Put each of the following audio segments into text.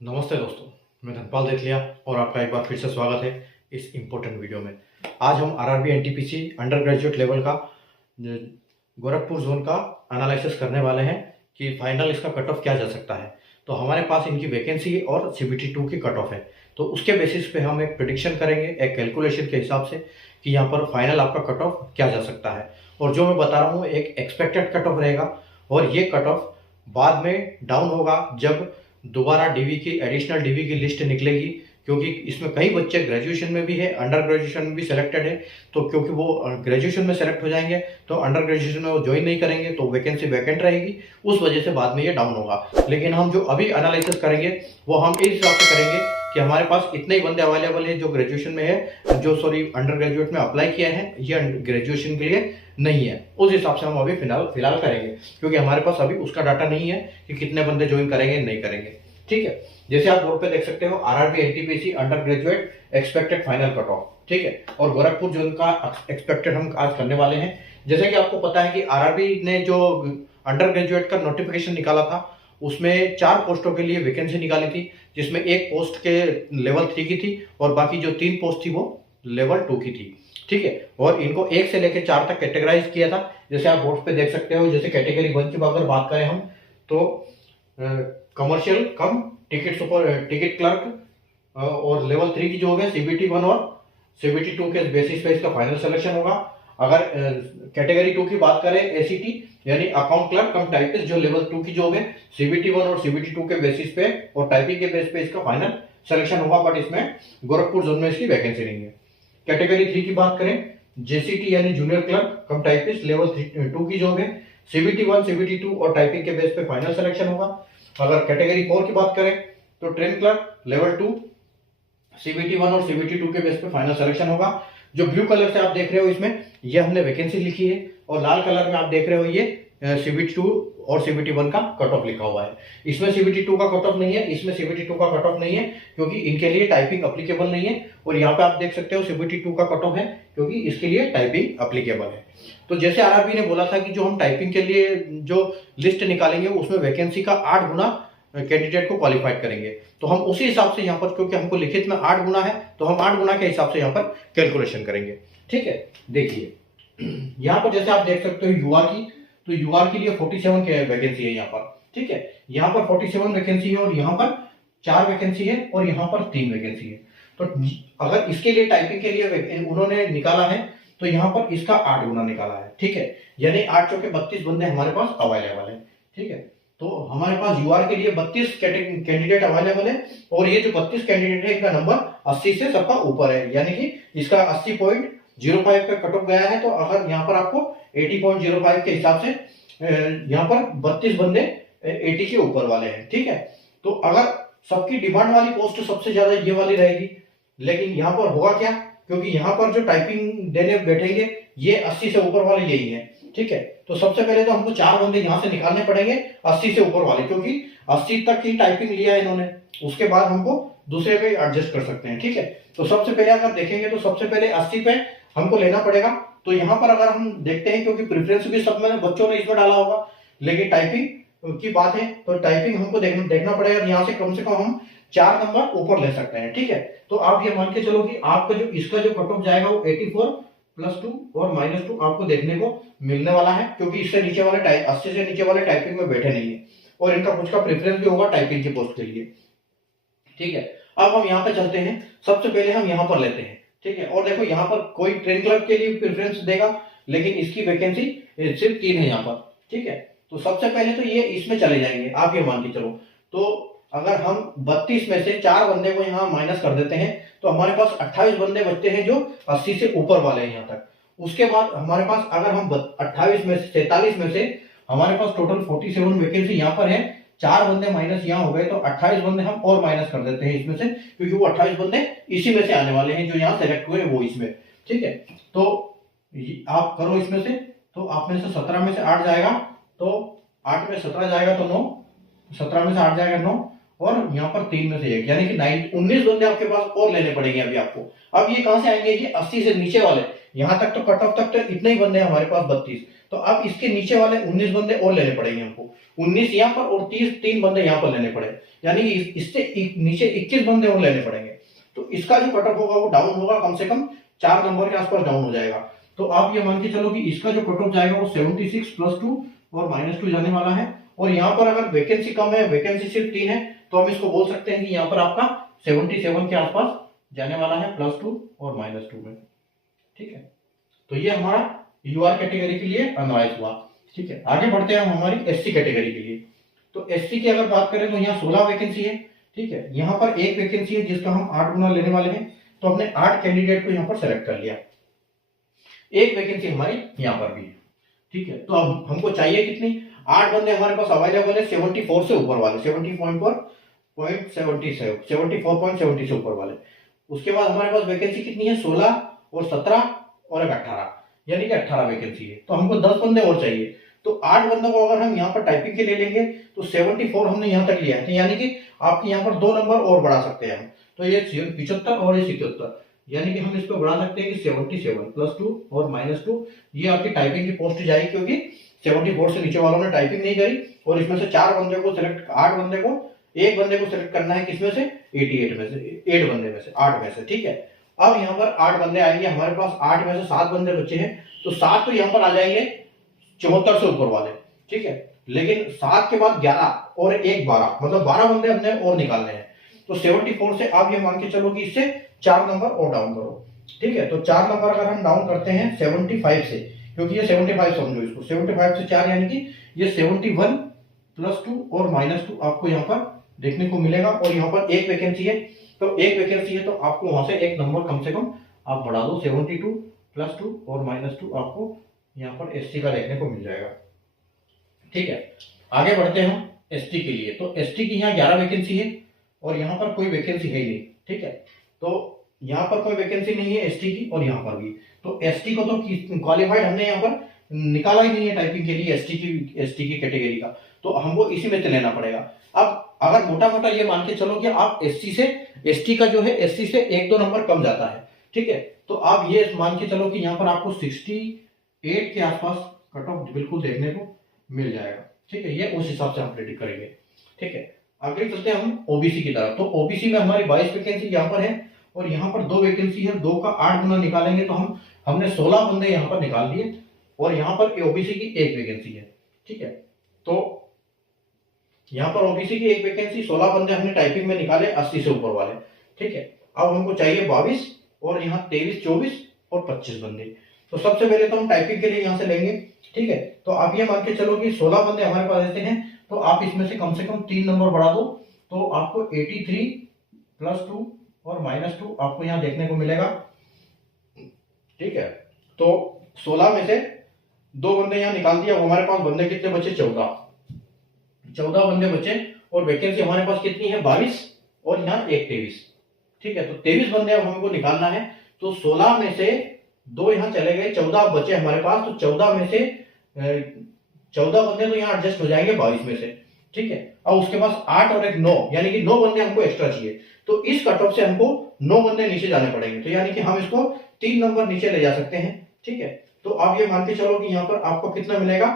नमस्ते दोस्तों, मैं धनपाल देथलिया और आपका एक बार फिर से स्वागत है इस इम्पोर्टेंट वीडियो में। आज हम RRB NTPC under graduate level का गोरखपुर जोन का एनालिसिस करने वाले हैं कि फाइनल इसका कट ऑफ क्या जा सकता है। तो हमारे पास इनकी वैकेंसी और सीबीटी 2 की कट ऑफ है, तो उसके बेसिस पे हम एक प्रिडिक्शन करेंगे एक कैलकुलेशन के हिसाब से कि यहाँ पर फाइनल आपका कट ऑफ क्या जा सकता है। और जो मैं बता रहा हूँ एक एक्सपेक्टेड कट ऑफ रहेगा और ये कट ऑफ बाद में डाउन होगा जब दोबारा डीवी की एडिशनल डीवी की लिस्ट निकलेगी, क्योंकि इसमें कई बच्चे ग्रेजुएशन में भी है, अंडर ग्रेजुएशन में भी सिलेक्टेड है। तो क्योंकि वो ग्रेजुएशन में सेलेक्ट हो जाएंगे तो अंडर ग्रेजुएशन में वो ज्वाइन नहीं करेंगे तो वैकेंसी वैकेंट रहेगी, उस वजह से बाद में ये डाउन होगा। लेकिन हम जो अभी एनालिसिस करेंगे वो हम इस हिसाब से करेंगे कि हमारे पास इतने ही बंदे अवेलेबल है जो ग्रेजुएशन में है, जो अंडर ग्रेजुएट में अप्लाई किया है, ये ग्रेजुएशन के लिए नहीं है। उस हिसाब से हम अभी फिलहाल करेंगे, क्योंकि हमारे पास अभी उसका डाटा नहीं है कि कितने बंदे ज्वाइन करेंगे नहीं करेंगे। ठीक है, जैसे आप बोर्ड पे देख सकते हो RRB NTPC under graduate expected final cut off, ठीक है। और गोरखपुर जोन का एक्सपेक्टेड हम आज करने वाले हैं। जैसे कि आपको पता है कि आरआरबी ने जो अंडर ग्रेजुएट का नोटिफिकेशन निकाला था उसमें 4 पोस्टों के लिए वैकेंसी निकाली थी, जिसमें एक पोस्ट के लेवल 3 की थी और बाकी जो 3 पोस्ट थी वो लेवल 2 की थी। ठीक है, और इनको 1 से लेकर 4 तक कैटेगराइज किया था। जैसे आप बोर्ड पे देख सकते हो, जैसे कैटेगरी 1 की अगर बात करें हम तो कमर्शियल कम टिकट क्लर्क और लेवल 3 की जो हो गया सीबीटी 1 और सीबीटी 2 के बेसिस पे इसका फाइनल सिलेक्शन होगा। अगर कैटेगरी 2 की बात करें एसीटी यानी अकाउंट क्लर्क कम टाइपिस्ट जो लेवल 2 की जो है सीबीटी 1 और सीबीटी 2 के बेसिस पे और टाइपिंग के बेस पे इसका फाइनल सिलेक्शन होगा, बट इसमें गोरखपुर जोन में इसकी वैकेंसी नहीं है। कैटेगरी 3 की बात करें जेसीटी यानी जूनियर क्लर्क कम टाइपिस्ट लेवल 2 की जॉब है, सीबीटी 1 सीबीटी 2 और टाइपिंग के बेस पे फाइनल सिलेक्शन होगा। अगर कैटेगरी 4 की बात करें तो ट्रेन क्लर्क लेवल 2 सीबीटी 1 और सीबीटी 2 के बेस पे फाइनल सिलेक्शन होगा। जो ब्लू कलर से आप देख रहे हो इसमें ये हमने वैकेंसी लिखी है, और लाल कलर में आप देख रहे हो ये सीबीटी 2 और सीबीटी 1 का कट ऑफ लिखा हुआ है। इसमें सीबीटी 2 का कट ऑफ नहीं है, इसमें सीबीटी 2 का कट ऑफ नहीं है, क्योंकि इनके लिए टाइपिंग अप्लीकेबल नहीं है। और यहाँ पे आप देख सकते हो सीबीटी 2 का कट ऑफ है, क्योंकि इसके लिए टाइपिंग अप्लीकेबल है। तो जैसे आरआरबी ने बोला था कि जो हम टाइपिंग के लिए जो लिस्ट निकालेंगे उसमें वैकेंसी का 8 गुना कैंडिडेट को क्वालिफाइड करेंगे, तो हम उसी हिसाब से यहाँ पर, क्योंकि हमको लिखित में 8 गुना है तो हम 8 गुना के हिसाब से यहाँ पर कैलकुलेशन करेंगे। ठीक है, देखिए यहाँ पर जैसे आप देख सकते हो यूआर की, तो यूआर के लिए 47 के वैकेंसी है यहाँ पर। ठीक है, यहाँ पर 47 वैकेंसी है और यहाँ पर 4 वैकेंसी है और यहाँ पर 3 वैकेंसी है। तो अगर इसके लिए टाइपिंग के लिए उन्होंने निकाला है तो यहाँ पर इसका 8 गुना निकाला है। ठीक है, यानी 8 चौके 32 बंदे हमारे पास अवेलेबल है। ठीक है, तो हमारे पास यूआर के लिए 32 कैंडिडेट अवेलेबल है, और ये जो 32 कैंडिडेट है इनका नंबर 80 से सबका ऊपर है, यानी कि इसका 80.05 पे कट ऑफ गया है। तो अगर यहाँ पर आपको 80.05 के हिसाब से यहाँ पर 32 बंदे 80 के ऊपर वाले हैं। ठीक है, तो अगर सबकी डिमांड वाली पोस्ट सबसे ज्यादा ये वाली रहेगी, लेकिन यहाँ पर होगा क्या, क्योंकि यहाँ पर जो टाइपिंग देने बैठेंगे ये 80 से ऊपर वाले यही है। ठीक है, तो सबसे पहले तो हमको 4 बंदे यहाँ से निकालने पड़ेंगे 80 से ऊपर वाले, क्योंकि 80 तक ही टाइपिंग लिया है इन्होंने, उसके बाद हमको दूसरे पे एडजस्ट कर सकते हैं। ठीक है, तो सबसे पहले अगर देखेंगे तो सबसे पहले 80 पे हमको लेना पड़ेगा। तो यहाँ पर अगर हम देखते हैं, क्योंकि प्रेफरेंस भी सब में बच्चों ने इसमें डाला होगा, लेकिन टाइपिंग की बात है तो टाइपिंग हमको देखना पड़ेगा। यहाँ से कम हम 4 नंबर ऊपर ले सकते हैं। ठीक है, तो आप ये मान के चलो कि आपका जो इसका जो कट ऑफ जाएगा वो 84 +2 और -2 आपको देखने को मिलने वाला है, क्योंकि इससे नीचे वाले 80 से नीचे वाले टाइपिंग में बैठे नहीं है, और इनका कुछ का प्रेफरेंस भी होगा टाइपिंग की पोस्ट के लिए। ठीक है, अब हम यहाँ पे चलते हैं, सबसे पहले हम यहाँ पर लेते हैं। ठीक है, और देखो यहाँ पर कोई ट्रेन क्लर्क के लिए प्रेफरेंस देगा, लेकिन इसकी वैकेंसी सिर्फ 3 है यहाँ पर। ठीक है, तो सबसे पहले तो ये इसमें चले जाएंगे, आप ये मान के चलो। तो अगर हम 32 में से 4 बंदे को यहाँ माइनस कर देते हैं तो हमारे पास 28 बंदे बचते हैं जो 80 से ऊपर वाले हैं यहाँ तक। उसके बाद हमारे पास अगर हम 28 में से 43 में से हमारे पास टोटल 47 वैकेंसी यहाँ पर है, 4 बंदे माइनस यहाँ हो गए, तो 28 बंदे हम और माइनस कर देते हैं इसमें से, क्योंकि वो 28 बंदे इसी में से आने वाले हैं जो यहाँ सेलेक्ट हुए वो इसमें। ठीक है, तो आप करो इसमें से, तो आप में से 17 में से 8 जाएगा, तो 8 में 17 जाएगा तो 9, 17 में से 8 जाएगा 9, और यहाँ पर 3 में से 1, यानी कि 19 बंदे आपके पास और लेने पड़ेंगे अभी आपको। अब ये कहां से आएंगे, ये 80 से नीचे वाले, यहाँ तक तो कट ऑफ तक तो इतने ही बंदे हमारे पास 32, तो अब इसके नीचे वाले 19 बंदे और लेने पड़ेंगे हमको, 19 यहाँ पर और 3 बंदे यहाँ पर लेने पड़े, यानी कि इससे नीचे 21 बंदे और लेने पड़ेंगे। तो इसका जो कट ऑफ होगा वो डाउन होगा, कम से कम 4 नंबर के आसपास डाउन हो जाएगा। तो आप ये मान के चलो कि इसका जो कट ऑफ जाएगा वो 76 +2 और -2 जाने वाला है। और यहाँ पर अगर वैकेंसी कम है, वैकेंसी सिर्फ 3 है, तो हम इसको बोल सकते हैं कि यहाँ पर आपका 77 के आसपास जाने वाला है, +2 और -2 में। ठीक है, तो ये हमारा यूआर कैटेगरी के लिए एनालाइज हुआ। ठीक है, आगे बढ़ते हैं हम हमारी एससी कैटेगरी के लिए। तो एससी की अगर बात करें तो यहाँ 16 वैकेंसी है। ठीक है, यहाँ पर एक वैकेंसी है जिसका हम 8 गुना लेने वाले हैं, तो हमने 8 कैंडिडेट को यहाँ पर सेलेक्ट कर लिया। एक वैकेंसी हमारी यहाँ पर भी है। ठीक है, तो अब हमको चाहिए कितनी, 8 बंदे हमारे पास अवेलेबल है 74 से ऊपर वाले, 74.70 से ऊपर वाले। उसके बाद हमारे पास वैकेंसी कितनी है, 16 और 17 और 18, यानी कि 18 वैकेंसी है। तो हमको 10 बंदे और चाहिए। तो 8 बंदों को अगर हम यहाँ पर टाइपिंग के लिए लेंगे तो 74 हमने यहाँ तक लिया है, यानी कि आपके यहाँ पर 2 नंबर और बढ़ा सकते हैं हम। तो ये 75 और ये 77, यानी कि हम इसको बढ़ा सकते हैं कि 77 +2 और -2, ये आपकी टाइपिंग की पोस्ट जाएगी, क्योंकि 74 से नीचे वालों ने टाइपिंग नहीं करी। और इसमें से 4 बंदे को सिलेक्ट, 8 बंदे को, एक बंदे को सिलेक्ट करना है, किसमें से, 88 में से, 8 बंदे में से, 8 में से। ठीक है, अब यहाँ पर 8 बंदे आएंगे हमारे पास, 8 में से 7 बंदे बचे हैं, तो 7 तो यहाँ पर आ जाएंगे 74 से ऊपर वाले। ठीक है, लेकिन 7 के बाद 11 और 1 12, मतलब 12 बंदे हमने और निकालने हैं। तो 74 से आप ये मान के चलो कि इससे 4 नंबर और डाउन करो। ठीक है, तो 4 नंबर अगर हम डाउन करते हैं 75 से, क्योंकि ये 75 समझो इसको, 75 से 4 यानी कि ये 71 +2 और -2 आपको यहाँ पर देखने को मिलेगा। और यहाँ पर एक वैकेंसी है, तो एक वैकेंसी है तो आपको वहां से एक नंबर कम से कम आप बढ़ा दो, 72 +2 और -2 आपको यहाँ पर एससी का देखने को मिल जाएगा। ठीक है, आगे बढ़ते हैं हम एसटी के लिए। तो एसटी की यहाँ 11 वैकेंसी है और यहाँ पर कोई वैकेंसी है ही नहीं। ठीक है, तो यहाँ पर कोई वैकेंसी नहीं है एसटी की, और यहाँ पर भी। तो एसटी को तो क्वालिफाइड हमने यहाँ पर निकाला ही नहीं है टाइपिंग के लिए, एसटी की कैटेगरी का, तो हमको इसी में से लेना पड़ेगा। अब अगर मोटा मोटा ये मान के चलो कि आप एससी से, एसटी का जो है एससी से 1-2 नंबर कम जाता है। ठीक है, तो आप ये मान के चलो कि यहाँ पर आपको 68 के आसपास कट ऑफ बिल्कुल देखने को मिल जाएगा। ठीक है, ये उस हिसाब से हम प्रेडिक्ट करेंगे। ठीक है, आगे चलते हैं हम ओबीसी की तरफ। तो ओबीसी में हमारी 22 वैकेंसी यहाँ पर है और यहाँ पर 2 वैकेंसी है, 2 का 8 गुना निकालेंगे तो हमने 16 बंदे यहाँ पर निकाल लिए। और यहाँ पर ओबीसी की 1 वैकेंसी है। ठीक है, तो यहाँ पर ओबीसी की 1 वैकेंसी, 16 बंदे हमने टाइपिंग में निकाले 80 से ऊपर वाले। ठीक है, अब हमको चाहिए 22 और यहाँ 23, 24 और 25 बंदे। तो सबसे पहले तो हम टाइपिंग के लिए यहाँ से लेंगे। ठीक है, तो आप ये मान के चलो कि 16 बंदे हमारे पास ऐसे हैं, तो आप इसमें से कम 3 नंबर बढ़ा दो, तो आपको 83 +2 और -2 आपको यहाँ देखने को मिलेगा। ठीक है, तो 16 में से 2 बंदे यहाँ निकाल दिया, हमारे पास बंदे कितने बचे, 14 बंदे बचे। और वैकेंसी हमारे पास कितनी है, 22 और यहाँ 23। ठीक है, तो 23 बंदे अब हमको निकालना है। तो 16 में से 2 यहाँ चले गए, 14 बचे हमारे पास। तो 14 में से 14 बंदे तो यहाँ एडजस्ट हो जाएंगे 22 में से। ठीक है, अब उसके पास 8 और 1 9, यानी कि 9 बंदे हमको एक्स्ट्रा चाहिए। तो इस कट ऑफ से हमको 9 बंदे नीचे जाने पड़ेंगे, तो यानी कि हम इसको 3 नंबर नीचे ले जा सकते हैं। ठीक है, तो आप ये मान के चलो कि यहाँ पर आपको कितना मिलेगा,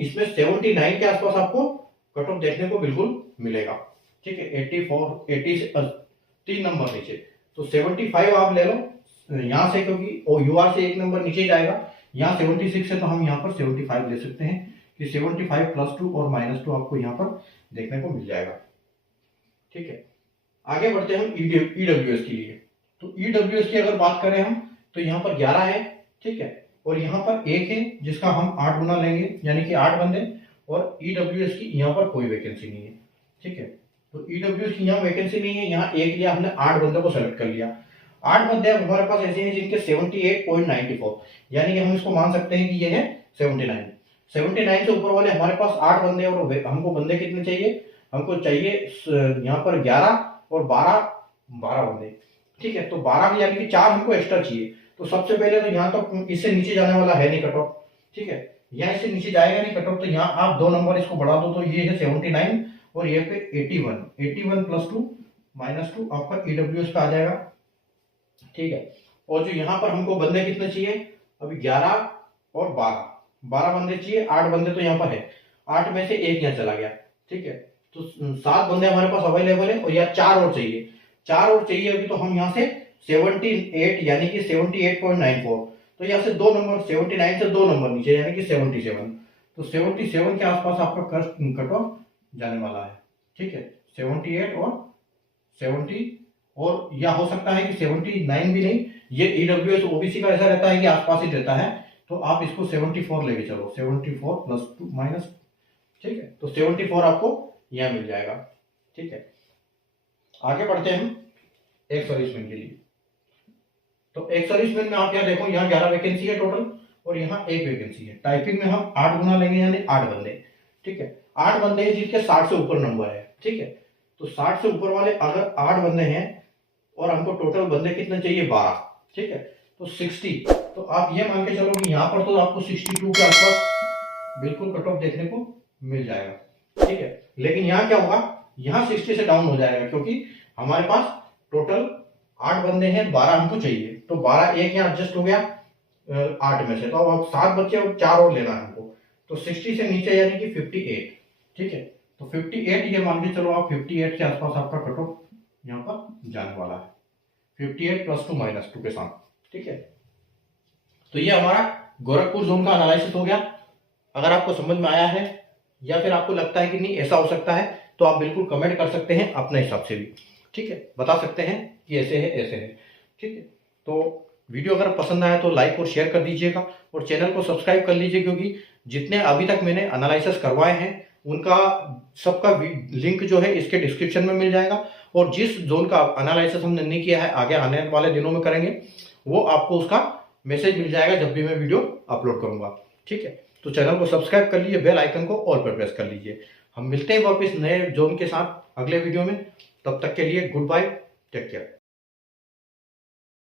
इसमें 79 के आसपास आपको कट ऑफ देखने को बिल्कुल मिलेगा। ठीक है, 84, 80 से 3 नंबर नीचे, तो 75 आप ले लो यहाँ से, क्योंकि यूआर से 1 नंबर नीचे जाएगा। यहाँ 76 है तो हम यहाँ पर 75 ले सकते हैं कि 75 +2 और -2 आपको यहाँ पर देखने को मिल जाएगा। ठीक है, आगे बढ़ते हैं हम ईडब्ल्यूएस के लिए। तो ईडब्ल्यूएस की अगर बात करें हम, तो यहाँ पर 11 है। ठीक है, और यहाँ पर 1 है जिसका हम 8 गुना लेंगे, यानी कि 8 बंदे। और ईडब्ल्यूएस की यहाँ पर कोई वैकेंसी नहीं है। ठीक है, तो ईडब्ल्यूएस की यहाँ वैकेंसी नहीं है, यहाँ 1 लिया हमने, 8 बंदों को सेलेक्ट कर लिया। 8 बंदे हमारे पास ऐसे हैं जिनके 78.94, यानी कि हम इसको मान सकते हैं कि ये है 79 से ऊपर वाले हमारे पास 8 बंदे। और हमको बंदे कितने चाहिए, हमको चाहिए यहाँ पर 11 और 12 बंदे। ठीक है, तो 12 यानी कि 4 हमको एक्स्ट्रा चाहिए। तो सबसे पहले तो यहाँ तो इससे नीचे जाने वाला है नहीं कट ऑफ। ठीक है, यहाँ इससे नीचे जाएगा नहीं कट ऑफ, तो यहाँ आप 2 नंबर इसको बढ़ा दो, तो ये है 79 और ये पे 81 +2 -2 आपका ईडब्ल्यूएस का आ जाएगा। ठीक है, और जो यहाँ पर हमको बंदे कितने चाहिए, अभी 11 और 12, 12 बंदे चाहिए, 8 बंदे तो यहाँ पर है, 8 में से एक यहाँ चला गया, ठीक है। तो 7 बंदे हमारे पास अवेलेबल है और यहाँ 4 और चाहिए, 4 और चाहिए अभी। तो हम यहाँ से 78 यानी कि 78.94, तो यहाँ से 2 नंबर 79 से 2 नंबर नीचे यानी कि 77, तो 77 के आसपास आपका कट ऑफ जाने वाला है, ठीक है। 78 और 70, और या हो सकता है कि 79 भी नहीं, ये ईडब्ल्यूएस ओबीसी का ऐसा रहता है कि आसपास ही रहता है, तो आप इसको 74 लेके चलो, 74 प्लस 2 माइनस, ठीक है। तो 74 आपको यहां मिल जाएगा, ठीक है। आगे बढ़ते हैं हम एक सर्विसमैन के लिए। तो एक सर्विसमैन में आप यहाँ देखो, यहाँ 11 वैकेंसी है टोटल और यहाँ 1 वैकेंसी है। टाइपिंग में हम 8 गुना लेंगे यानी 8 बंदे, ठीक है। 8 बंदे हैं जिनके 60 से ऊपर नंबर है, ठीक है। तो 60 से ऊपर वाले अगर 8 बंदे हैं और हमको टोटल बंदे कितने चाहिए, 12, ठीक है। तो 60, तो आप ये मान के चलो कि यहाँ पर तो आपको 62 के आसपास बिल्कुल कट ऑफ देखने को मिल जाएगा, ठीक है। लेकिन यहाँ क्या होगा, यहाँ 60 से डाउन हो जाएगा क्योंकि हमारे पास टोटल 8 बंदे हैं, 12 हमको चाहिए, तो 12 एक यहाँ एडजस्ट हो गया 8 में से, तो अब 7 बच्चे और 4 और लेना है हमको, तो 60 से नीचे यानी कि 58, ठीक है। तो 58 ये मान के चलो आप 58 के आसपास आपका कट ऑफ यहाँ पर जाने वाला है, 58 प्लस 2 माइनस 2 के साथ, ठीक है। तो ये हमारा गोरखपुर जोन का एनालिसिस हो गया। अगर आपको समझ में आया है या फिर आपको लगता है कि नहीं ऐसा हो सकता है, तो आप बिल्कुल कमेंट कर सकते हैं अपने हिसाब से भी, ठीक है। बता सकते हैं कि ऐसे है ऐसे है, ठीक है। तो वीडियो अगर पसंद आया तो लाइक और शेयर कर दीजिएगा और चैनल को सब्सक्राइब कर लीजिए, क्योंकि जितने अभी तक मैंने एनालिसिस करवाए हैं उनका सबका लिंक जो है इसके डिस्क्रिप्शन में मिल जाएगा, और जिस जोन का एनालिसिस हमने नहीं किया है आगे आने वाले दिनों में करेंगे, वो आपको उसका मैसेज मिल जाएगा जब भी मैं वीडियो अपलोड करूंगा, ठीक है। तो चैनल को सब्सक्राइब कर लीजिए, बेल आइकन को ऑल पर प्रेस कर लीजिए। हम मिलते हैं वापस नए जोन के साथ अगले वीडियो में, तब तक के लिए गुड बाय, टेक केयर।